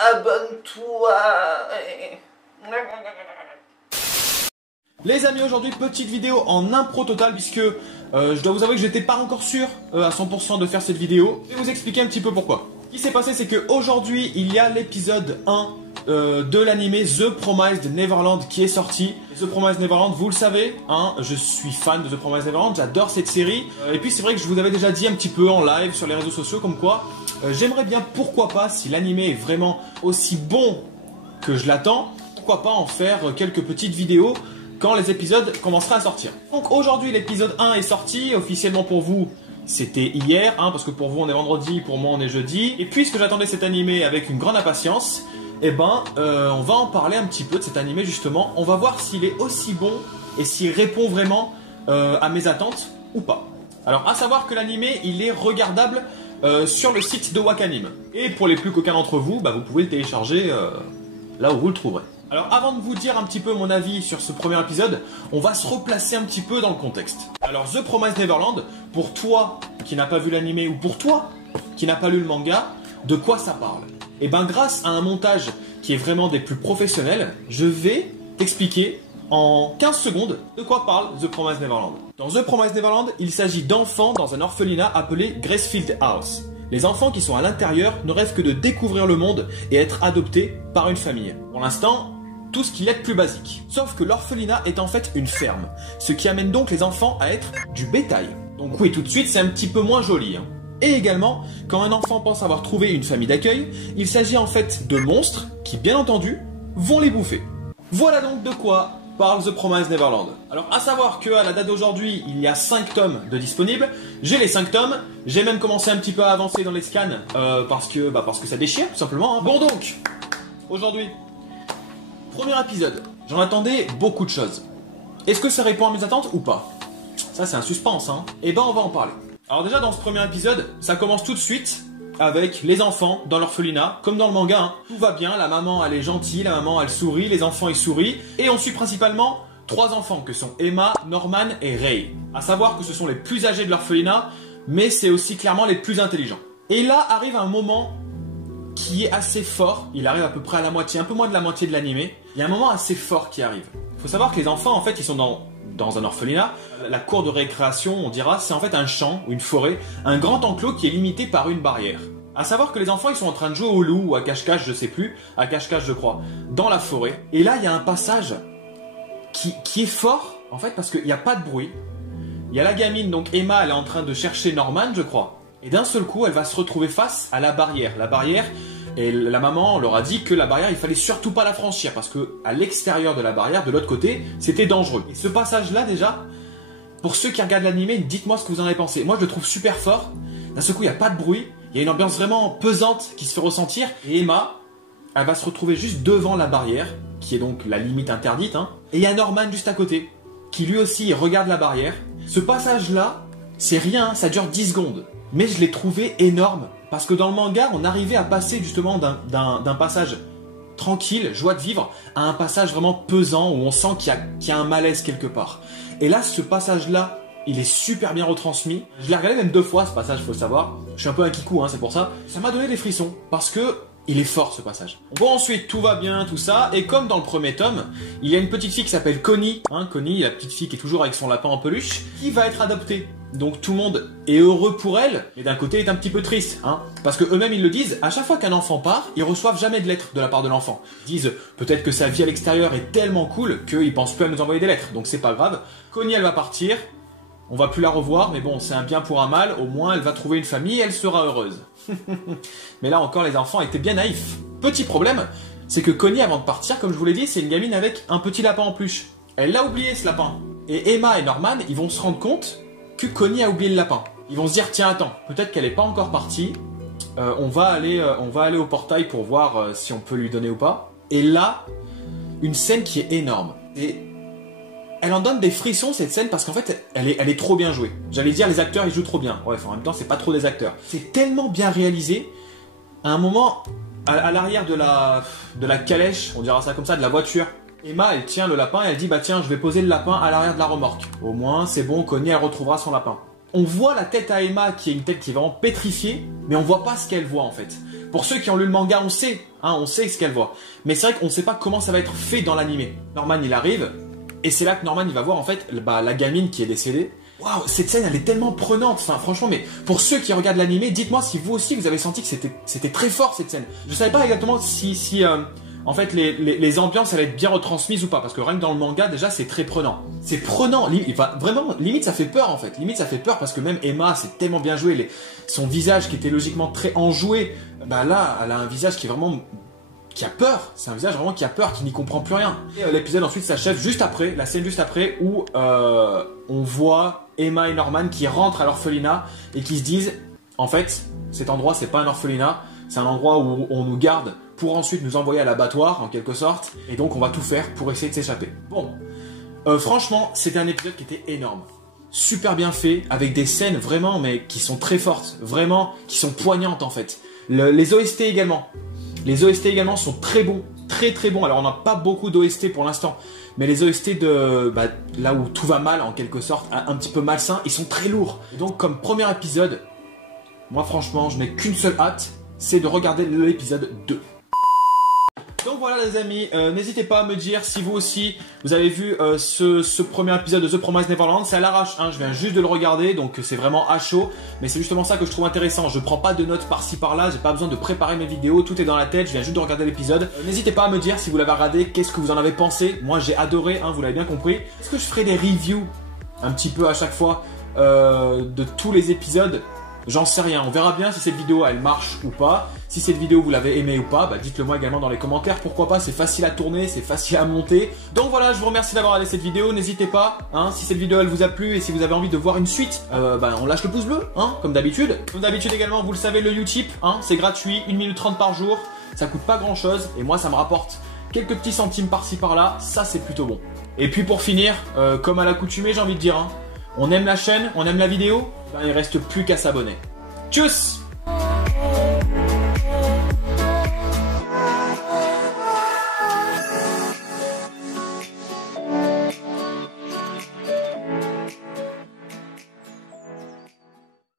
abonne-toi. Les amis, aujourd'hui petite vidéo en impro total puisque je dois vous avouer que j'étais pas encore sûr à 100% de faire cette vidéo. Je vais vous expliquer un petit peu pourquoi. Ce qui s'est passé, c'est qu'aujourd'hui il y a l'épisode 1 de l'animé The Promised Neverland qui est sorti. The Promised Neverland, vous le savez, hein, je suis fan de The Promised Neverland, j'adore cette série. Et puis c'est vrai que je vous avais déjà dit un petit peu en live sur les réseaux sociaux comme quoi j'aimerais bien, pourquoi pas, si l'animé est vraiment aussi bon que je l'attends, pourquoi pas en faire quelques petites vidéos quand les épisodes commenceraient à sortir. Donc aujourd'hui l'épisode 1 est sorti, officiellement pour vous c'était hier, hein, parce que pour vous on est vendredi, pour moi on est jeudi. Et puisque j'attendais cet animé avec une grande impatience, eh ben on va en parler un petit peu de cet animé justement. On va voir s'il est aussi bon et s'il répond vraiment à mes attentes ou pas. Alors à savoir que l'animé il est regardable sur le site de Wakanim. Et pour les plus coquins d'entre vous, bah, vous pouvez le télécharger là où vous le trouverez. Alors avant de vous dire un petit peu mon avis sur ce premier épisode, on va se replacer un petit peu dans le contexte. Alors The Promised Neverland, pour toi qui n'as pas vu l'animé ou pour toi qui n'as pas lu le manga, de quoi ça parle? Et ben grâce à un montage qui est vraiment des plus professionnels, je vais t'expliquer en 15 secondes de quoi parle The Promised Neverland. Dans The Promised Neverland, il s'agit d'enfants dans un orphelinat appelé Gracefield House. Les enfants qui sont à l'intérieur ne rêvent que de découvrir le monde et être adoptés par une famille. Pour l'instant, tout ce qu'il y a de plus basique. Sauf que l'orphelinat est en fait une ferme, ce qui amène donc les enfants à être du bétail. Donc oui, tout de suite, c'est un petit peu moins joli. Hein. Et également, quand un enfant pense avoir trouvé une famille d'accueil, il s'agit en fait de monstres qui, bien entendu, vont les bouffer. Voilà donc de quoi parle The Promised Neverland. Alors à savoir qu'à la date d'aujourd'hui, il y a 5 tomes de disponibles. J'ai les 5 tomes, j'ai même commencé un petit peu à avancer dans les scans parce que ça déchire tout simplement. Hein. Bon donc, aujourd'hui, premier épisode. J'en attendais beaucoup de choses. Est-ce que ça répond à mes attentes ou pas? Ça c'est un suspense, hein. Et ben on va en parler. Alors déjà dans ce premier épisode, ça commence tout de suite avec les enfants dans l'orphelinat, comme dans le manga, hein. Tout va bien, la maman elle est gentille, la maman elle sourit, les enfants ils sourient, et on suit principalement 3 enfants que sont Emma, Norman et Ray. À savoir que ce sont les plus âgés de l'orphelinat, mais c'est aussi clairement les plus intelligents. Et là arrive un moment qui est assez fort, il arrive à peu près à la moitié, un peu moins de la moitié de l'animé. Il y a un moment assez fort qui arrive. Il faut savoir que les enfants en fait ils sont dans un orphelinat. La cour de récréation, on dira, c'est en fait un champ ou une forêt, un grand enclos qui est limité par une barrière. À savoir que les enfants ils sont en train de jouer au loup ou à cache-cache, je sais plus, à cache-cache je crois, dans la forêt. Et là il y a un passage qui est fort en fait parce qu'il n'y a pas de bruit. Il y a la gamine, donc Emma, elle est en train de chercher Norman je crois. Et d'un seul coup elle va se retrouver face à la barrière. La barrière, et la maman leur a dit que la barrière il fallait surtout pas la franchir parce que à l'extérieur de la barrière, de l'autre côté, c'était dangereux. Et ce passage là déjà, pour ceux qui regardent l'animé, dites-moi ce que vous en avez pensé. Moi je le trouve super fort. D'un seul coup il n'y a pas de bruit, il y a une ambiance vraiment pesante qui se fait ressentir. Et Emma, elle va se retrouver juste devant la barrière, qui est donc la limite interdite, hein. Et il y a Norman juste à côté, qui lui aussi regarde la barrière. Ce passage là, c'est rien, ça dure 10 secondes. Mais je l'ai trouvé énorme, parce que dans le manga, on arrivait à passer justement d'un passage tranquille, joie de vivre, à un passage vraiment pesant, où on sent qu'il y a un malaise quelque part. Et là, ce passage-là, il est super bien retransmis. Je l'ai regardé même 2 fois, ce passage, faut le savoir. Je suis un peu un kikou, hein, c'est pour ça. Ça m'a donné des frissons, parce que il est fort ce passage. Bon ensuite, tout va bien, tout ça, et comme dans le premier tome, il y a une petite fille qui s'appelle Connie, hein, Connie, la petite fille qui est toujours avec son lapin en peluche, qui va être adoptée. Donc tout le monde est heureux pour elle, mais d'un côté est un petit peu triste, hein, parce que eux-mêmes ils le disent, à chaque fois qu'un enfant part, ils reçoivent jamais de lettres de la part de l'enfant. Ils disent peut-être que sa vie à l'extérieur est tellement cool qu'ils pensent plus à nous envoyer des lettres, donc c'est pas grave. Connie elle va partir, on va plus la revoir, mais bon c'est un bien pour un mal, au moins elle va trouver une famille et elle sera heureuse. Mais là encore les enfants étaient bien naïfs. Petit problème, c'est que Connie avant de partir, comme je vous l'ai dit, c'est une gamine avec un petit lapin en peluche. Elle l'a oublié ce lapin. Et Emma et Norman, ils vont se rendre compte que Connie a oublié le lapin. Ils vont se dire tiens attends, peut-être qu'elle n'est pas encore partie, on va aller au portail pour voir si on peut lui donner ou pas. Et là, une scène qui est énorme. Et elle en donne des frissons cette scène parce qu'en fait elle est trop bien jouée. J'allais dire les acteurs ils jouent trop bien. Ouais, en même temps c'est pas trop des acteurs. C'est tellement bien réalisé. À un moment, à l'arrière de la calèche, on dira ça comme ça, de la voiture, Emma elle tient le lapin et elle dit bah tiens je vais poser le lapin à l'arrière de la remorque. Au moins c'est bon, Connie elle retrouvera son lapin. On voit la tête à Emma qui est une tête qui est vraiment pétrifiée, mais on voit pas ce qu'elle voit en fait. Pour ceux qui ont lu le manga, on sait ce qu'elle voit. Mais c'est vrai qu'on ne sait pas comment ça va être fait dans l'animé. Norman, il arrive, et c'est là que Norman, il va voir en fait la gamine qui est décédée. Waouh, cette scène, elle est tellement prenante. Enfin, franchement, mais pour ceux qui regardent l'animé, dites-moi si vous aussi, vous avez senti que c'était très fort cette scène. Je savais pas exactement si en fait, les ambiances allaient être bien retransmises ou pas. Parce que rien que dans le manga, déjà, c'est très prenant. C'est prenant. Vraiment, limite, ça fait peur, en fait. Limite, ça fait peur parce que même Emma, c'est tellement bien joué. Son visage qui était logiquement très enjoué, bah là, elle a un visage qui est vraiment... qui a peur. C'est un visage vraiment qui a peur, qui n'y comprend plus rien. Et l'épisode ensuite s'achève juste après, la scène juste après, où on voit Emma et Norman qui rentrent à l'orphelinat et qui se disent, en fait, cet endroit, c'est pas un orphelinat, c'est un endroit où on nous garde pour ensuite nous envoyer à l'abattoir, en quelque sorte. Et donc, on va tout faire pour essayer de s'échapper. Bon, franchement, c'était un épisode qui était énorme. Super bien fait, avec des scènes vraiment, mais qui sont très fortes. Vraiment, qui sont poignantes, en fait. Les OST également. Les OST également sont très bons. Très très bons. Alors, on n'a pas beaucoup d'OST pour l'instant. Mais les OST de là où tout va mal, en quelque sorte, un petit peu malsain, ils sont très lourds. Et donc, comme premier épisode, moi, franchement, je n'ai qu'une seule hâte, c'est de regarder l'épisode 2. Donc voilà les amis, n'hésitez pas à me dire si vous aussi vous avez vu ce premier épisode de The Promised Neverland. C'est à l'arrache, je viens juste de le regarder, donc c'est vraiment à chaud. Mais c'est justement ça que je trouve intéressant. Je prends pas de notes par-ci par-là, j'ai pas besoin de préparer mes vidéos, tout est dans la tête, je viens juste de regarder l'épisode. N'hésitez pas à me dire si vous l'avez regardé, qu'est-ce que vous en avez pensé. Moi j'ai adoré, vous l'avez bien compris. Est-ce que je ferai des reviews un petit peu à chaque fois de tous les épisodes? J'en sais rien, on verra bien si cette vidéo elle marche ou pas. Si cette vidéo vous l'avez aimée ou pas, dites-le moi également dans les commentaires, pourquoi pas, c'est facile à tourner, c'est facile à monter. Donc voilà, je vous remercie d'avoir regardé cette vidéo, n'hésitez pas, si cette vidéo elle vous a plu et si vous avez envie de voir une suite, on lâche le pouce bleu, comme d'habitude. Comme d'habitude également, vous le savez, le Utip, c'est gratuit, 1 minute 30 par jour, ça coûte pas grand chose et moi ça me rapporte quelques petits centimes par-ci par-là, ça c'est plutôt bon. Et puis pour finir, comme à l'accoutumée j'ai envie de dire, on aime la chaîne, on aime la vidéo, il reste plus qu'à s'abonner. Tchuss!